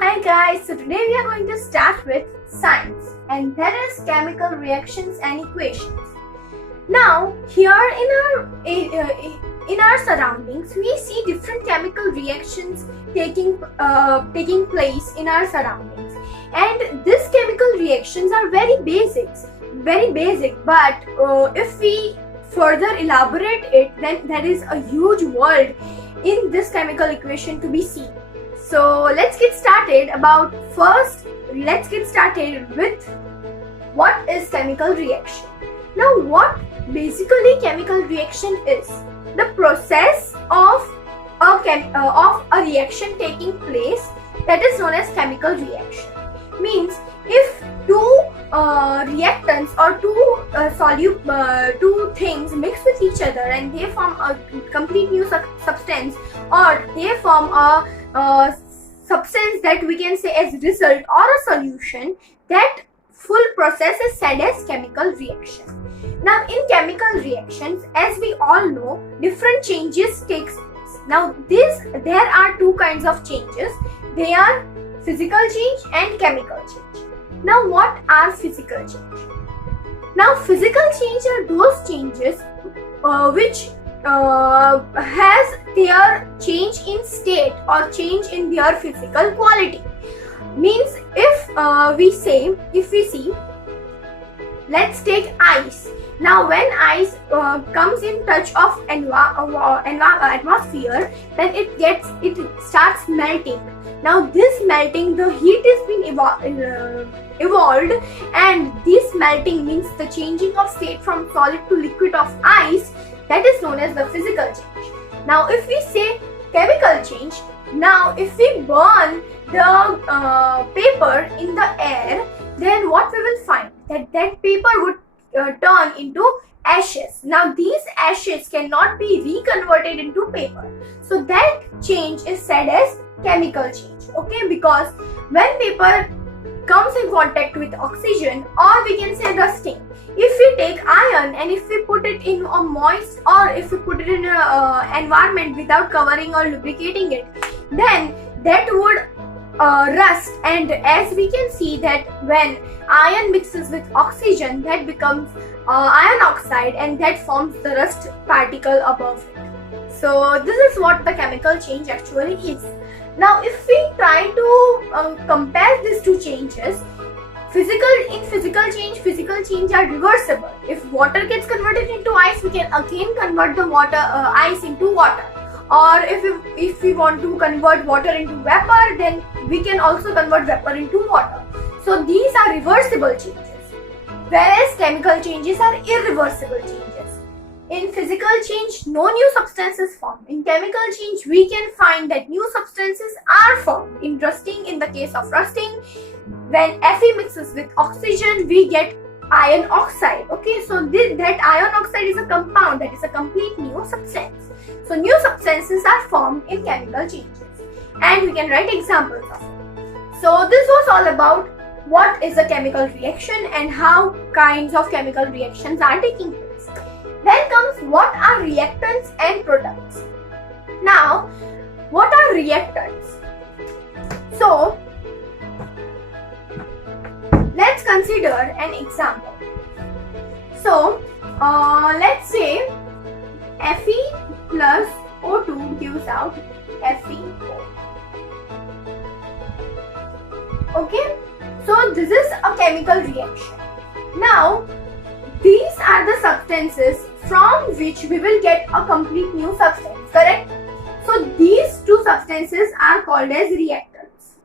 Hi guys, so today we are going to start with science, and that is chemical reactions and equations. Now here in our surroundings we see different chemical reactions taking place in our surroundings, and these chemical reactions are very basic, but if we further elaborate it, then there is a huge world in this chemical equation to be seen. So let's get started with what is chemical reaction. Now, what basically chemical reaction is? The process of a reaction taking place, that is known as chemical reaction. Means if two reactants or two things mix with each other and they form a complete new substance, or they form a substance that we can say as result or a solution, that full process is said as chemical reaction. Now in chemical reactions, as we all know, different changes takes place. Now there are two kinds of changes. They are physical change and chemical change. Now what are physical change? Now physical change are those changes which has their change in state or change in their physical quality. Means if we see, let's take ice. Now when ice comes in touch of atmosphere, then it starts melting. Now this melting, the heat has been evolved, and this melting means the changing of state from solid to liquid of ice. That is known as the physical change. Now if we say chemical change, now if we burn the paper in the air, then what we will find? That paper would turn into ashes. Now these ashes cannot be reconverted into paper. So that change is said as chemical change. Okay, because when paper comes in contact with oxygen, or we can say rusting, if we take iron and if we put it in a moist, or if we put it in an environment without covering or lubricating it, then that would rust. And as we can see that when iron mixes with oxygen, that becomes iron oxide, and that forms the rust particle above it. So this is what the chemical change actually is. Now if we try to compare these two changes, physical change are reversible. If water gets converted into ice, we can again convert the ice into water. Or if we want to convert water into vapor, then we can also convert vapor into water. So these are reversible changes, whereas chemical changes are irreversible changes. In physical change, no new substances form. In chemical change, we can find that new substances are formed. In rusting, in the case of rusting, when Fe mixes with oxygen, we get iron oxide. Okay, so that iron oxide is a compound, that is a complete new substance. So new substances are formed in chemical changes, and we can write examples of it. So this was all about what is a chemical reaction and how kinds of chemical reactions are taking place. Then comes what are reactants and products. Now, what are reactants? So let's consider an example. So let's say Fe plus O2 gives out FeO. Okay, so this is a chemical reaction. Now these are the substances from which we will get a complete new substance, correct? So these two substances are called as reactants.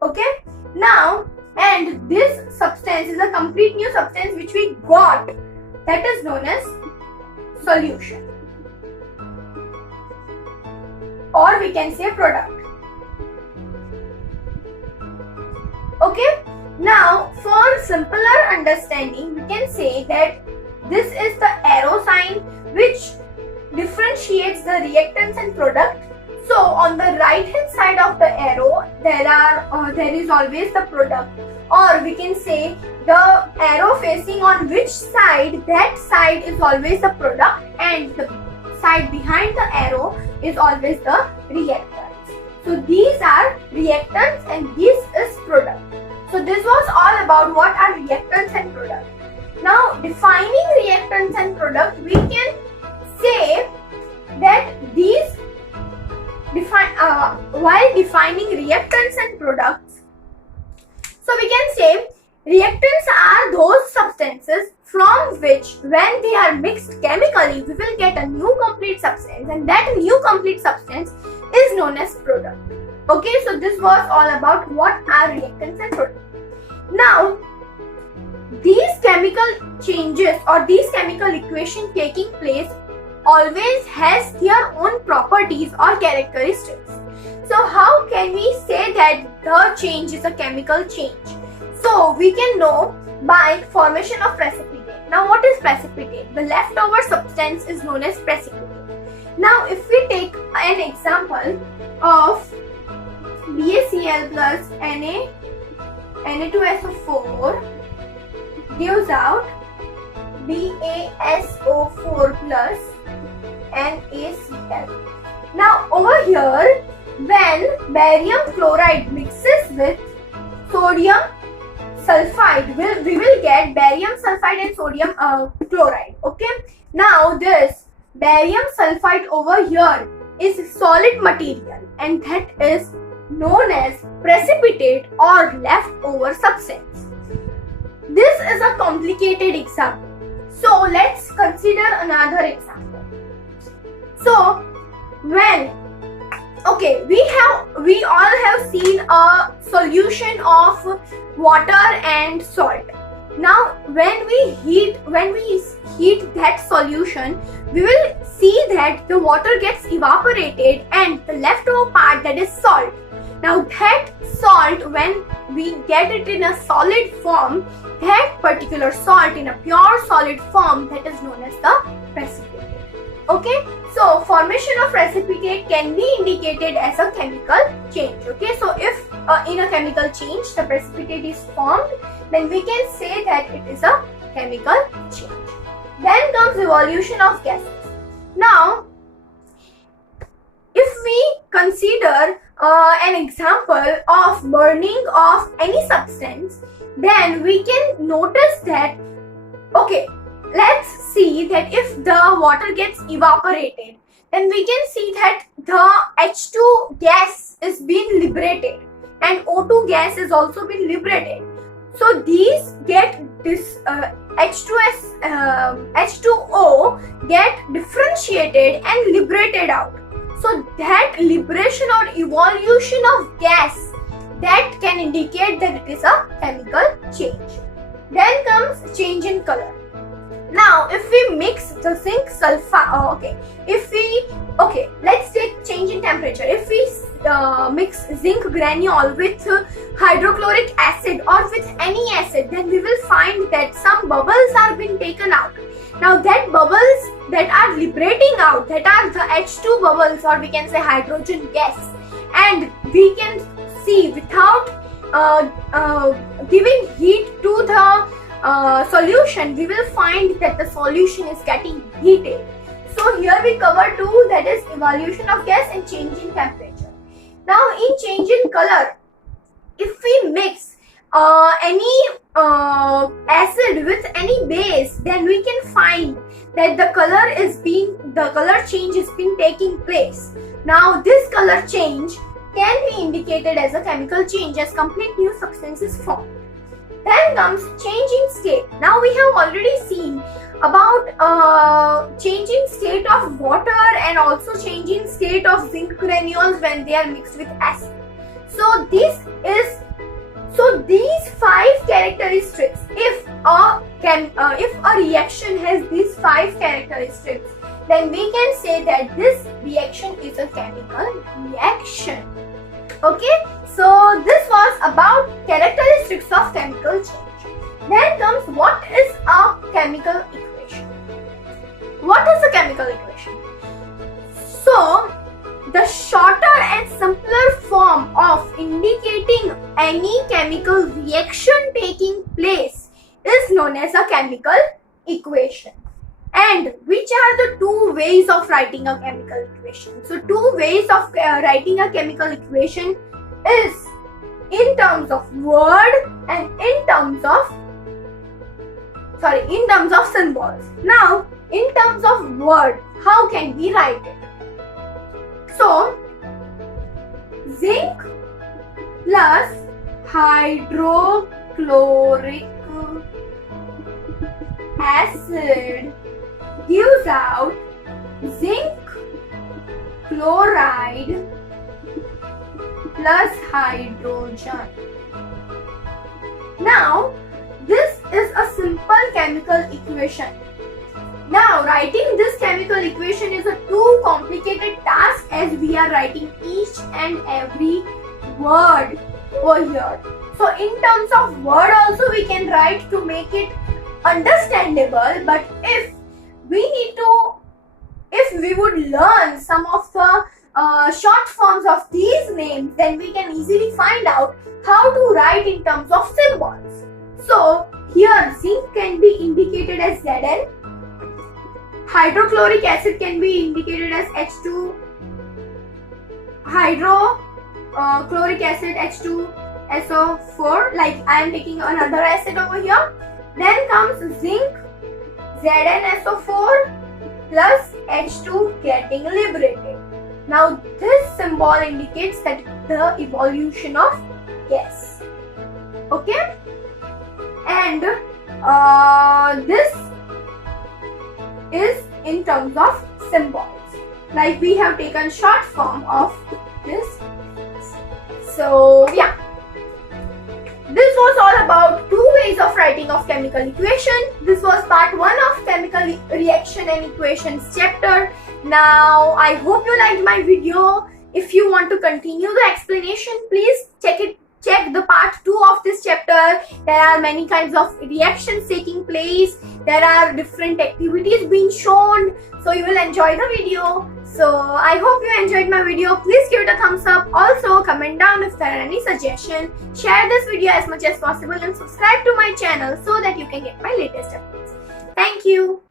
Okay, now, and this substance is a complete new substance which we got, that is known as solution, or we can say product. Okay, now for simpler understanding, we can say that this is the arrow sign which differentiates the reactants and product. So on the right hand side of the arrow, there is always the product, or we can say the arrow facing on which side, that side is always the product, and the side behind the arrow is always the reactants. So these are reactants and this is product. So this was all about what are reactants and product. Now defining reactants and product, we can say that these while defining reactants and products, so we can say reactants are those substances from which when they are mixed chemically we will get a new complete substance, and that new complete substance is known as product. Okay, so this was all about what are reactants and products. Now these chemical changes or these chemical equation taking place always has their own properties or characteristics. So how can we say that the change is a chemical change? So we can know by formation of precipitate. Now what is precipitate? The leftover substance is known as precipitate. Now if we take an example of BaCl plus Na2SO4 gives out BaSO4 plus NaCl. Now over here, when barium chloride mixes with sodium sulfide, we will get barium sulfide and sodium chloride. Okay. Now this barium sulfide over here is solid material, and that is known as precipitate or leftover substance. This is a complicated example. So let's consider another example. So when we all have seen a solution of water and salt. Now when we heat that solution, we will see that the water gets evaporated and the leftover part, that is salt. Now that salt, when we get it in a solid form, that particular salt in a pure solid form, that is known as the precipitate. Okay, so formation of precipitate can be indicated as a chemical change. Okay, so if in a chemical change the precipitate is formed, then we can say that it is a chemical change. Then comes evolution of gases. Now if we consider an example of burning of any substance, then we can notice that, okay, let's see that if the water gets evaporated, then we can see that the H2 gas is being liberated and O2 gas is also being liberated. So these get this H2O get differentiated and liberated out. So that liberation or evolution of gas, that can indicate that it is a chemical change. Then comes change in color. Now if we mix the zinc sulfide, let's take change in temperature. If we mix zinc granule with hydrochloric acid or with any acid, then we will find that some bubbles are being taken out. Now that bubbles that are liberating out, that are the H2 bubbles, or we can say hydrogen gas, and we can see without giving heat to the solution, we will find that the solution is getting heated. So here we cover two, that is evolution of gas and change in temperature. Now in change in color, if we mix any acid with any base, then we can find that the color change is being taking place. Now this color change can be indicated as a chemical change, as complete new substance is formed. Then comes change in state. Now we have already seen about changing state of water and also changing state of zinc granules when they are mixed with acid. So these 5 characteristics, if a reaction has these 5 characteristics, then we can say that this reaction is a chemical reaction. Okay, so this was about characteristics of chemical change. Then comes, what is a chemical equation? What is a chemical equation? So the shorter and simpler form of indicating any chemical reaction taking place is known as a chemical equation. And which are the two ways of writing a chemical equation? So two ways of writing a chemical equation is in terms of word and in terms of symbols. Now, in terms of word, how can we write it? So, zinc plus hydrochloric acid gives out zinc chloride plus hydrogen. Now, this is a simple chemical equation. Now, writing this chemical equation is a too complicated task as we are writing each and every word over here. So, in terms of word also we can write to make it understandable, but if we would learn some of the short forms of these names, then we can easily find out how to write in terms of symbols. So here zinc can be indicated as Zn, hydrochloric acid can be indicated as H2, hydrochloric acid H2SO4, like I am taking another acid over here. Then comes zinc ZnSO4 plus H2 getting liberated. Now this symbol indicates that the evolution of gas. Okay? And this is in terms of symbols. Like we have taken short form of this. So yeah. This was all about two ways of writing of chemical equation. This was part 1 of chemical reaction and equations chapter. Now, I hope you liked my video. If you want to continue the explanation, please check the part 2 of this chapter. There are many kinds of reactions taking place. There are different activities being shown. So you will enjoy the video. So I hope you enjoyed my video. Please give it a thumbs up. Also comment down if there are any suggestions. Share this video as much as possible and subscribe to my channel so that you can get my latest updates. Thank you.